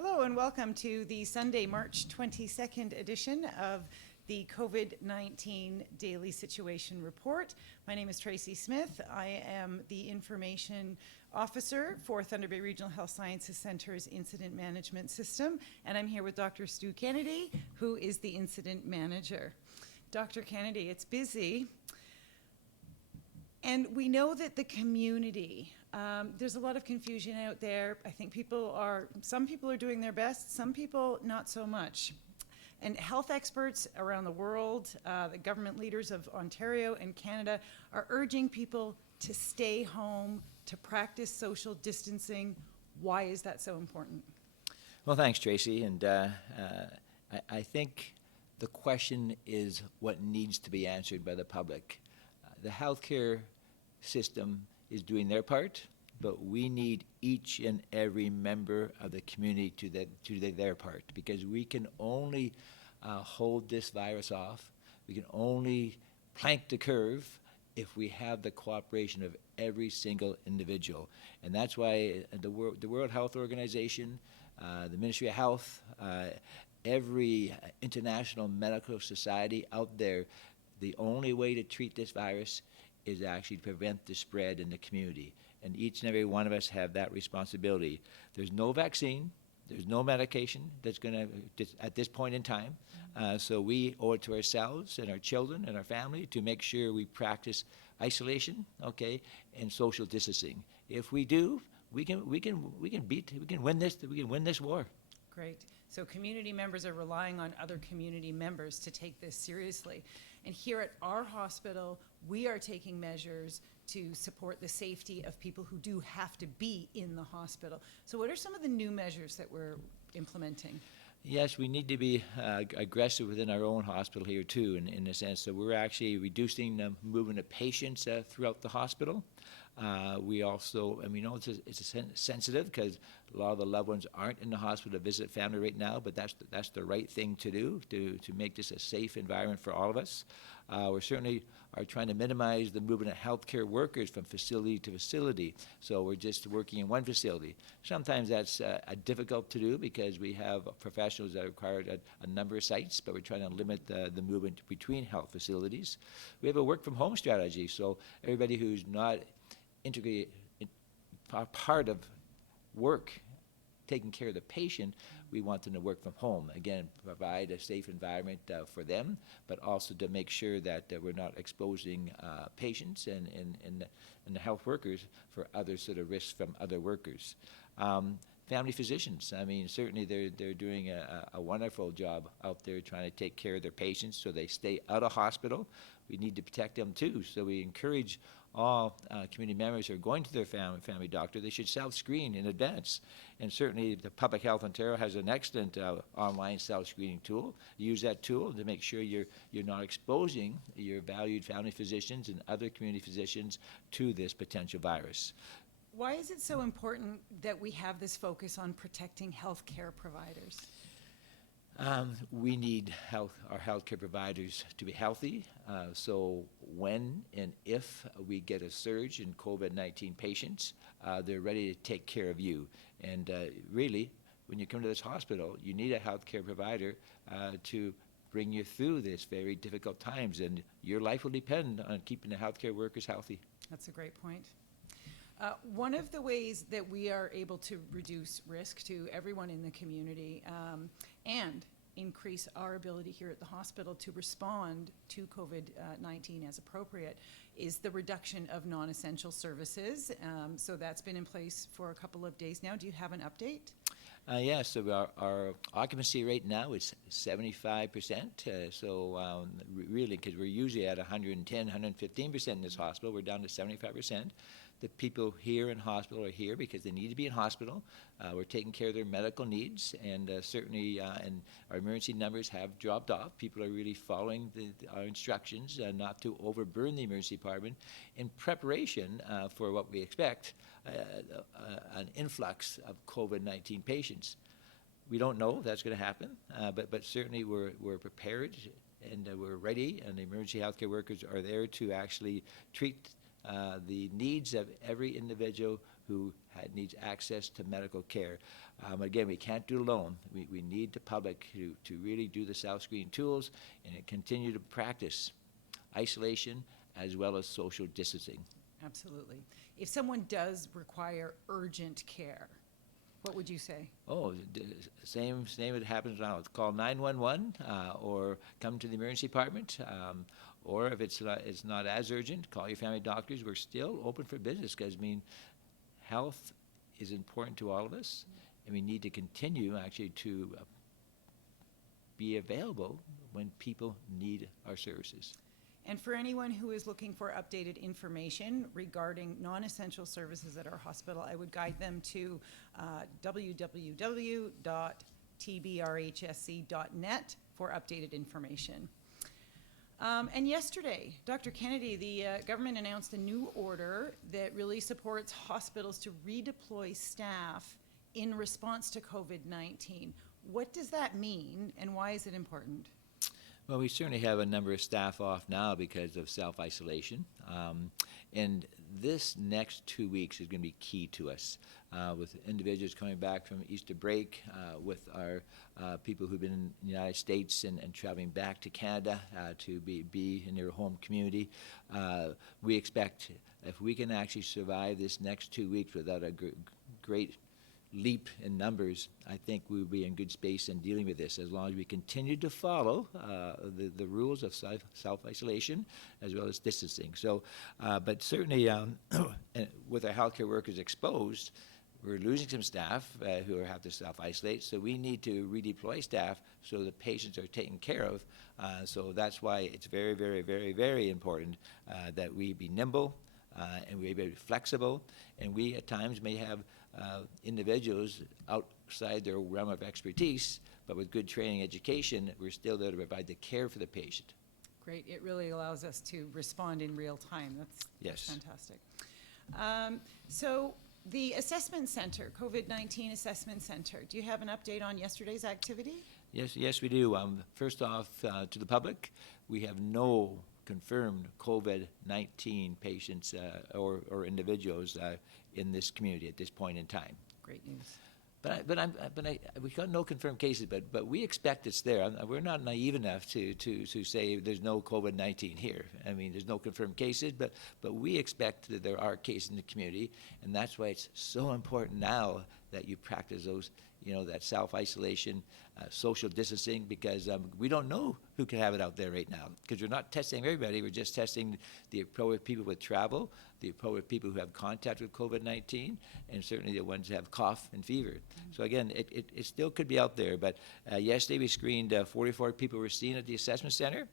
Hello and welcome to the Sunday, March 22nd edition of the COVID-19 Daily Situation Report. My name is Tracie Smith. I am the Information Officer for Thunder Bay Regional Health Sciences Center's Incident Management System, and I'm here with Dr. Stewart Kennedy, who is the Incident Manager. Dr. Kennedy, it's busy, and we know that the community, there's a lot of confusion out there. I think some people are doing their best, some people not so much. And health experts around the world, the government leaders of Ontario and Canada are urging people to stay home, to practice social distancing. Why is that so important? Well, thanks, Tracie. And I think the question is what needs to be answered by the public. The healthcare system is doing their part, but we need each and every member of the community to do their part, because we can only hold this virus off. We can only plank the curve if we have the cooperation of every single individual. And that's why the World Health Organization, the Ministry of Health, every international medical society out there, the only way to treat this virus is actually to prevent the spread in the community. And each and every one of us have that responsibility. There's no vaccine, there's no medication that's going to, at this point in time. So we owe it to ourselves and our children and our family to make sure we practice isolation, okay, and social distancing. If we do, we can win this war. Great. So community members are relying on other community members to take this seriously. And here at our hospital, we are taking measures to support the safety of people who do have to be in the hospital. So what are some of the new measures that we're implementing? Yes, we need to be aggressive within our own hospital here too, in the sense that we're actually reducing the movement of patients throughout the hospital. We also, and we know it's sensitive because a lot of the loved ones aren't in the hospital to visit family right now, but that's the right thing to do to make this a safe environment for all of us. We certainly are trying to minimize the movement of healthcare workers from facility to facility. So we're just working in one facility. Sometimes that's difficult to do because we have professionals that are required at a number of sites, but we're trying to limit the movement between health facilities. We have a work from home strategy, so everybody who's not integrated part of work taking care of the patient, we want them to work from home. Again, provide a safe environment for them, but also to make sure that we're not exposing patients and the health workers for other sort of risks from other workers. Family physicians, I mean, certainly they're doing a wonderful job out there trying to take care of their patients so they stay out of hospital. We need to protect them too, so we encourage all community members who are going to their family doctor, they should self-screen in advance. And certainly the Public Health Ontario has an excellent online self-screening tool. Use that tool to make sure you're not exposing your valued family physicians and other community physicians to this potential virus. Why is it so important that we have this focus on protecting healthcare providers? We need our healthcare providers to be healthy. So when and if we get a surge in COVID-19 patients, they're ready to take care of you. And really, when you come to this hospital, you need a healthcare provider to bring you through this very difficult times. And your life will depend on keeping the healthcare workers healthy. That's a great point. One of the ways that we are able to reduce risk to everyone in the community and increase our ability here at the hospital to respond to COVID-19 as appropriate is the reduction of non-essential services. So that's been in place for a couple of days now. Do you have an update? Yes, so our occupancy rate now is 75%. So really, because we're usually at 110, 115% in this hospital, we're down to 75%. The people here in hospital are here because they need to be in hospital. We're taking care of their medical needs, and certainly and our emergency numbers have dropped off. People are really following our instructions not to overburden the emergency department in preparation for what we expect, an influx of COVID-19 patients. We don't know if that's going to happen, but certainly we're prepared and we're ready, and the emergency healthcare workers are there to actually treat the needs of every individual who needs access to medical care. Again, we can't do it alone. We need the public to really do the self-screening tools and continue to practice isolation as well as social distancing. Absolutely. If someone does require urgent care, what would you say? Oh, same it happens now. It's call 911 or come to the emergency department. Or if it's not as urgent, call your family doctors. We're still open for business because, I mean, health is important to all of us, and we need to continue actually to be available when people need our services. And for anyone who is looking for updated information regarding non-essential services at our hospital, I would guide them to www.tbrhsc.net for updated information. And yesterday, Dr. Kennedy, the government announced a new order that really supports hospitals to redeploy staff in response to COVID-19. What does that mean, and why is it important? Well, we certainly have a number of staff off now because of self-isolation. And this next 2 weeks is going to be key to us with individuals coming back from Easter break, with our people who've been in the United States and traveling back to Canada to be in their home community. We expect if we can actually survive this next 2 weeks without a great leap in numbers, I think we'll be in good space in dealing with this as long as we continue to follow the rules of self-isolation as well as distancing. So, but certainly with our healthcare workers exposed, we're losing some staff who have to self-isolate, so we need to redeploy staff so the patients are taken care of. So that's why it's very, very, very, very important that we be nimble and we be flexible, and we at times may have individuals outside their realm of expertise, but with good training and education, we're still there to provide the care for the patient. Great. It really allows us to respond in real time. That's fantastic. So the assessment center, COVID-19 assessment center, do you have an update on yesterday's activity? Yes, we do. First off, to the public, we have no confirmed COVID-19 patients or individuals in this community at this point in time. Great news. We got no confirmed cases, but we expect it's there. We're not naive enough to say there's no COVID-19 here. I mean, there's no confirmed cases, but we expect that there are cases in the community, and that's why it's so important now that you practice those, that self-isolation, social distancing, because we don't know who can have it out there right now, because we're not testing everybody. We're just testing the appropriate people with travel, the appropriate people who have contact with COVID-19, and certainly the ones who have cough and fever. Mm-hmm. So again, it still could be out there, but yesterday we screened 44 people were seen at the assessment center,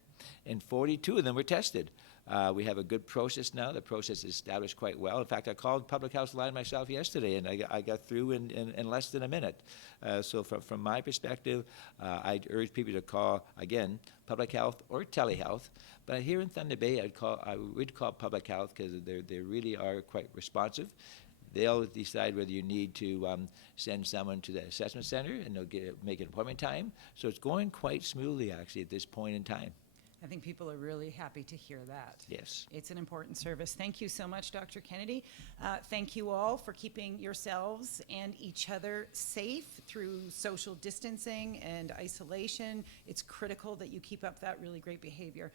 and 42 of them were tested. We have a good process now. The process is established quite well. In fact, I called Public Health Line myself yesterday, and I got through in less than a minute. So from my perspective, I'd urge people to call, again, Public Health or Telehealth. But here in Thunder Bay, I would call Public Health because they really are quite responsive. They'll decide whether you need to send someone to the assessment center, and they'll make an appointment time. So it's going quite smoothly, actually, at this point in time. I think people are really happy to hear that. Yes. It's an important service. Thank you so much, Dr. Kennedy. Thank you all for keeping yourselves and each other safe through social distancing and isolation. It's critical that you keep up that really great behavior.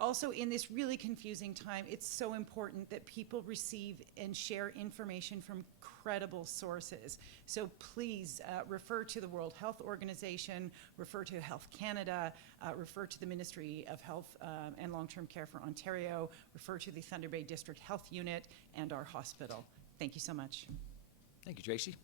Also, in this really confusing time, it's so important that people receive and share information from credible sources. So please refer to the World Health Organization, refer to Health Canada, refer to the Ministry of Health and Long-Term Care for Ontario, refer to the Thunder Bay District Health Unit and our hospital. Thank you so much. Thank you, Tracie.